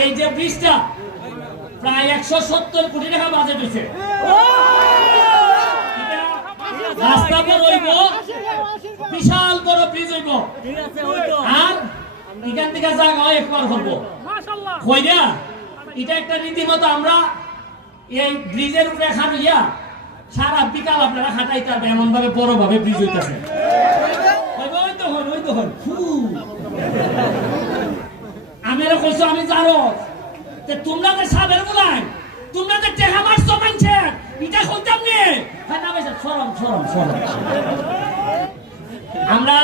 এই যে ব্রিজটা প্রায় একশো সত্তর কোটি টাকা বাজেট হয়েছে। রাস্তা বড় হইব বিশাল বড় ব্রিজ হইব। আর এখান থেকে জায়গা একবার করব কইরা এটা একটা রীতিমতো আমরা এই ব্রিজের উপরে খাটইয়া সারা বিকাল আপনারা খাটাইতে পারবে এমন ভাবে বড় ভাবে ব্রিজ হইতেছে ওই তো হন ওই তো হন। আমি কইছো, আমি জানো। তে তোমরা যে সাবের বলাই তোমরা যে টেহা মারছো মানছে এটা কইতাম নে। হ্যাঁ না আমরা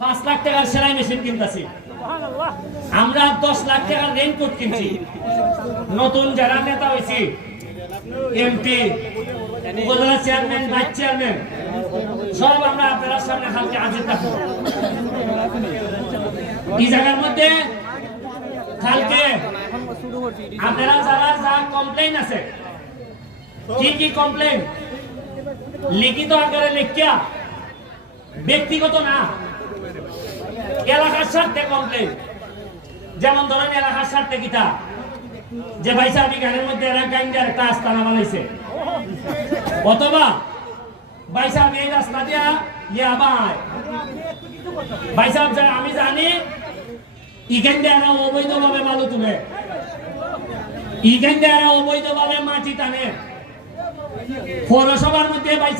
পাঁচ লাখ টাকার সেলাই মেশিন কিনতেছি। আমরা দশ লাখ টাকার রেইনকোট কিনছি। নতুন যারা নেতা হয়েছি এমপি উপজেলা চেয়ারম্যান ভাইস চেয়ারম্যান সব আমরা আপনার সামনে কালকে হাজির থাকব। এই জায়গার মধ্যে কালকে আপনারা যারা যা কমপ্লেইন আছে, কি কি কমপ্লেইন লিখিত আকারে লিখিয়া, ব্যক্তিগত না, এলাকার স্বার্থে কমপ্লেন যেমন ধরেন এলাকার স্বার্থে কিতা, যে ভাই সাহেব গানের মধ্যে এরা গাইন্ডার একটা আস্তানা বানাইছে। অথবা ভাই সাহেব এই রাস্তা দিয়া, ইয়া ভাই ভাই সাহেব আমি জানি দিয়ে এরা অবৈধভাবে বালু তুলে। দিয়ে এরা অবৈধভাবে মাটি টানে। পৌরসভার মধ্যে ভাই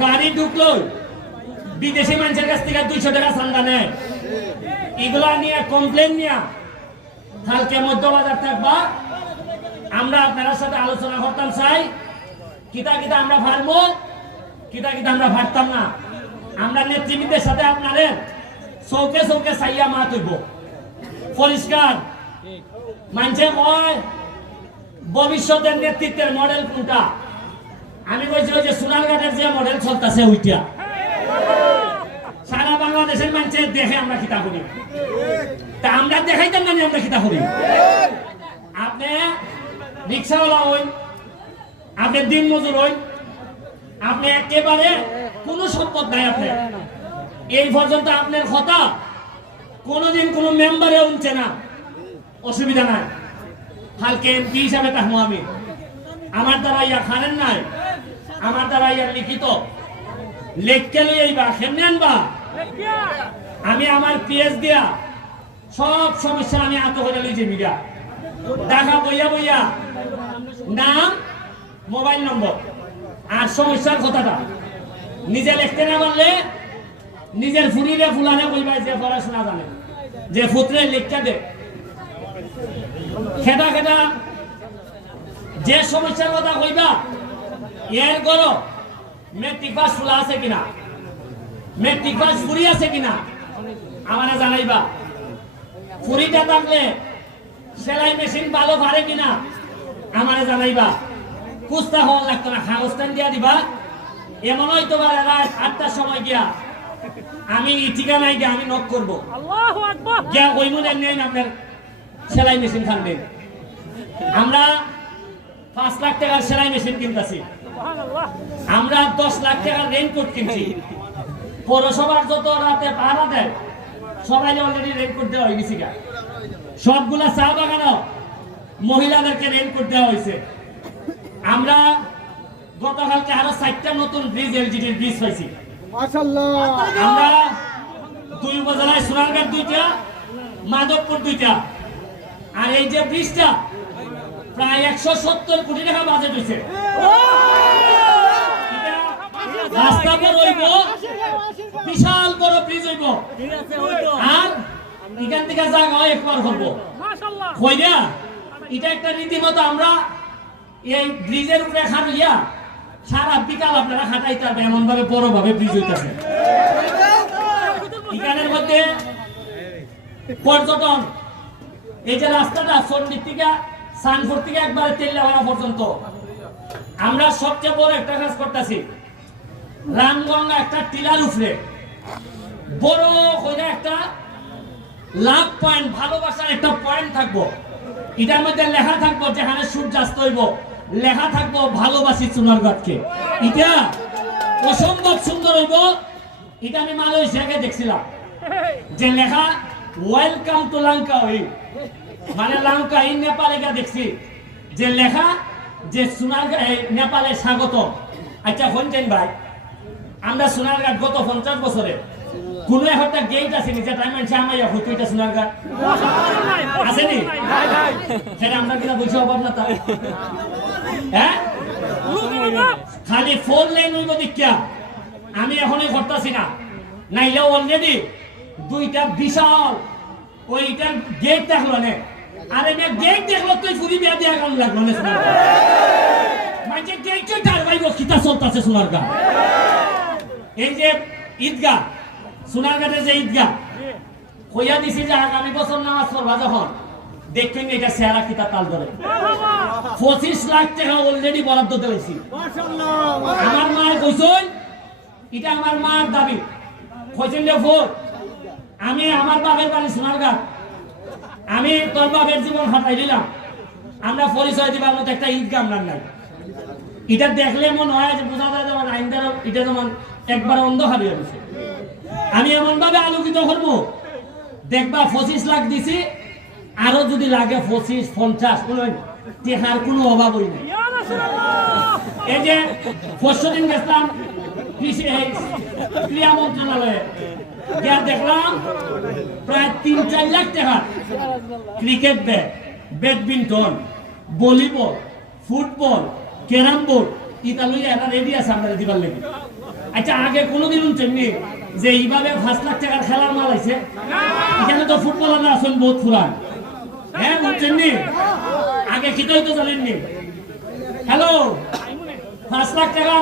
গাড়ি ঢুকলো, বিদেশি মানুষের কাছ থেকে দুইশো টাকা চান্দা নেয়। এগুলা নিয়ে কমপ্লেন নিয়ে কালকে মধ্যবাজার থাকবা। আমরা আপনার সাথে আলোচনা করতাম, চাই। কিতা কিতা আমরা ভারবো কিতা কিতা আমরা ভারতাম না। আমরা নেতৃবৃন্দের সাথে আপনাদের চৌকে চৌকে চাইয়া মা তুলব পরিষ্কার মানছে কয় ভবিষ্যতের নেতৃত্বের মডেল কোনটা? আমি কইছি যে সোনারঘাটের যে মডেল চলতেছে ওইটা সারা বাংলাদেশের মানুষের দেখে আমরা কিতা করি তা আমরা দেখাইতাম না আমরা কিতা করি আপনি রিক্সাওয়ালা হই আপনি দিন মজুর হই আপনি একেবারে কোনো সম্পদ নাই আপনার। এই পর্যন্ত আপনার কথা কোনোদিন কোনো মেম্বারে উঠছে না। অসুবিধা নাই। কালকে এমপি হিসাবে থাকব আমি। আমার দ্বারা ইয়া খানেন নাই। আমার দ্বারা ইয়া লিখিত। লেখকে লই আইবা, কেমনে আনবা? আমি আমার পিএস দিয়া সব সমস্যা আমি আত করে লইছি মিডিয়া। দেখা বইয়া বইয়া। নাম, মোবাইল নম্বর। আর সমস্যার কথাটা। নিজে লিখতে না পারলে নিজের ফুরিলে ফুলানে বইবা যে পড়াশোনা জানে। যে ফুতরে লিখতে দে। খেটা খেটা যে সমস্যার কথা কইবা এর করো মেট্রিক পাস ফুলা আছে কিনা? মেট্রিক পাস ফুরি আছে কিনা? আমারে জানাইবা। ফুরিটা থাকলে সেলাই মেশিন ভালো পারে কিনা? আমারে জানাইবা। কুস্তা হওয়ার লাগতো না কাগজটান দিয়া দিবা। এমন হয়তো বা রাত আটটার সময় গিয়া আমি ঠিকানায় গিয়া আমি নক করব। ওই মনে নেই আপনার সেলাই মেশিন খানবেন আমরা পাঁচ লাখ টাকার সেলাই মেশিন কিনতেছি। আমরা দশ লাখ টাকার রেইনকোট কিনছি। পৌরসভার যত রাতে পাহারা দেয় সবাই অলরেডি রেইনকোট দেওয়া হয়ে গেছি গা। সবগুলা চা বাগানও মহিলাদেরকে রেইনকোট দেওয়া হয়েছে। আমরা গতকালকে আরও চারটা নতুন ব্রিজ এলজিডির ব্রিজ মাশাল্লাহ আমরা দুই উপজেলায় সোনারঘাট দুইটা মাধবপুর দুইটা। আর এই যে ব্রিজটা প্রায় একশো সত্তর কোটি টাকা বাজেট হয়েছে। রাস্তা বড় হইব বিশাল বড় ব্রিজ হইব। আর এখান থেকে জায়গা একবার করব কইরা এটা একটা রীতিমতো আমরা এই ব্রিজের উপরে খাটইয়া সারা বিকাল আপনারা খাটাইতে পারবে এমন ভাবে বড় ভাবে ব্রিজ হইতেছে এখানের মধ্যে পর্যটন, এই যে রাস্তাটা সন্ডির থেকে সানপুর থেকে একবারে তেল্লাওয়ালা পর্যন্ত। আমরা সবচেয়ে বড় একটা কাজ করতেছি, রামগঙ্গা একটা টিলার উপরে বড় করে একটা লাভ পয়েন্ট, ভালোবাসার একটা পয়েন্ট থাকব। এটার মধ্যে লেখা থাকব যেখানে সূর্যাস্ত হইব। লেখা থাকব ভালোবাসি চুনারগড়কে এটা অসম্ভব সুন্দর হইব। এটা আমি মালয়েশিয়াকে দেখছিলাম। যে লেখা ওয়েলকাম টু লঙ্কা হই মানে লঙ্কা এই নেপালে গিয়ে দেখছি। যে লেখা যে এই নেপালে স্বাগত। আচ্ছা শুনছেন ভাই আমরা সোনারঘাট গত পঞ্চাশ বছরে কোনো একটা গেট আছে নিচে টাইম আছে আমার হয়তো এটা সোনারঘাট আসেনি সেটা আমরা কিনা বুঝে অভাব না তা। হ্যাঁ? খালি ফোর লাইন হইব দীক্ষা আমি এখনই করতেছি না। নাইলে অলরেডি দুইটা বিশাল ওইটা গেট দেখল নে। আরে মে গেট দেখল, তুই ফুরি বিয়া দিয়া কাম লাগল না মানে গেট তো তার ভাই খিতা চলতেছে সোনার গা এই যে ঈদগাহ সোনারঘাটের যে ঈদগাহ, কইয়া দিছি যে আগামী বছর নামাজ পড়বা যখন। দেখবেন এটা সেরা কিতা তাল ধরে। পঁচিশ লাখ টাকা অলরেডি বরাদ্দ দিয়েছি। আমার মা কইছেন এটা আমার মার দাবি। কইছেন যে ভোট আমি আমার বাপের বাড়ি সোনারঘাট আমি তোর বাপের জীবন হাতাই দিলাম। আমরা পরিচয় দিবার মতো একটা ঈদগাহ আমরা নাই। এটা দেখলে মনে হয় যে বোঝা যায় যেমন আইনদার এটা যেমন একবার অন্ধ হারিয়ে আমি এমন ভাবে আলোকিত করব। দেখবা পঁচিশ লাখ দিছি আরও যদি লাগে পঁচিশ, পঞ্চাশ টেহার কোনো অভাবই নেই। এই যে পরশু দিন গেছিলাম ক্রীড়া মন্ত্রণালয়ে, গিয়া দেখলাম প্রায় তিন, চার লাখ টাকা cricket bat, badminton, volleyball, football, carrom board লইয়া এটা রেডি আছে আমরা দিবার লেগে। আচ্ছা আগে কোনোদিন শুনছেননি যে এইভাবে পাঁচ লাখ টাকার খেলার মাল আছে এখানে তো ফুটবলাররা আছেন বহুত ফুরান হ্যাঁ বুঝছেননি আগে খিতাই তো জানেননি। হ্যালো? পাঁচ লাখ টাকা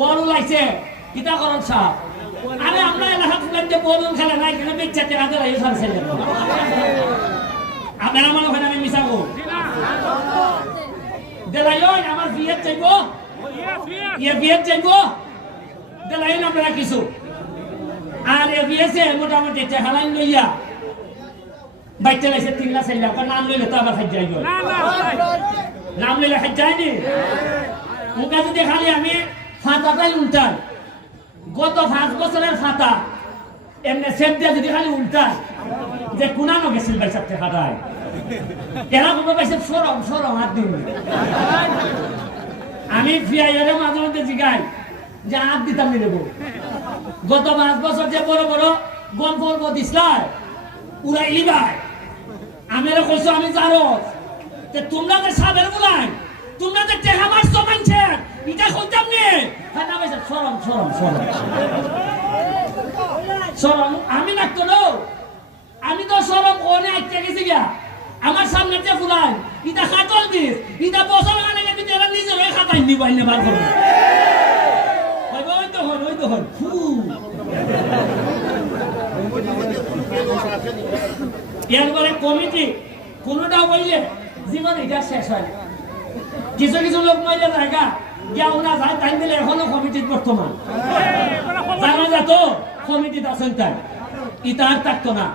বল লাগছে। কিতা করেন সাহেব আরে আমরা এলাকা ফুলেন যে বল খেলে নাই কেন বেচা টাকা দিয়ে এই সার ছেলে আপনারা মনে করেন আমি মিশা গো। দেলাই আমার বিয়ের চাইব? ইয়ে বিয়ের চাইব? দেলাই আপনারা কিছু? আর এ বিয়েছে মোটামুটি একটা লইয়া। বাইতে লাইছে তিন লাখ চার লাখ নাম লইলে তো আবার খাই যাই নাম লইলে খাই যায়নি মুখা যদি খালি আমি ফাঁতাটাই উল্টাই গত পাঁচ বছরের ফাঁতা এমনি সেট দিয়ে যদি খালি উল্টাই যে কুনানো গেছিল বাইসাব টাকাটাই এরা কোনো পাইছে সরম সরম হাত দিন আমি ফিয়াইয়ারে মাঝে মধ্যে জিগাই যে হাত দিতাম দেবো। গত পাঁচ বছর যে বড় বড় গম পর্ব দিসলাই উড়া ইবাই আমি কইছো, আমি জানো। যে তোমরা যে সাবের বলাই তোমরা যে টেকা মারছো মানছে এটা কইতাম নি। হ্যাঁ না ভাই সরম সরম সরম। সরম, আমি নো। আমি তো সরম কোনে আইতে গেছি গিয়া। আমার সামনে যে ফুলাই, ইটা খাতল দিস, ইটা বছর গেছি যারা নিজের হয়ে খাতাই নিবাই নেবার করবে ওই ওই এরপরে কমিটি কোনোটা বললে জীবন এটা শেষ হয় কিছু কিছু লোক মহিলা জায়গা গিয়া না যায় তাই দিলে এখনও কমিটির বর্তমান। জানা যেত কমিটিত আছেন তাই ইতার থাকতো না।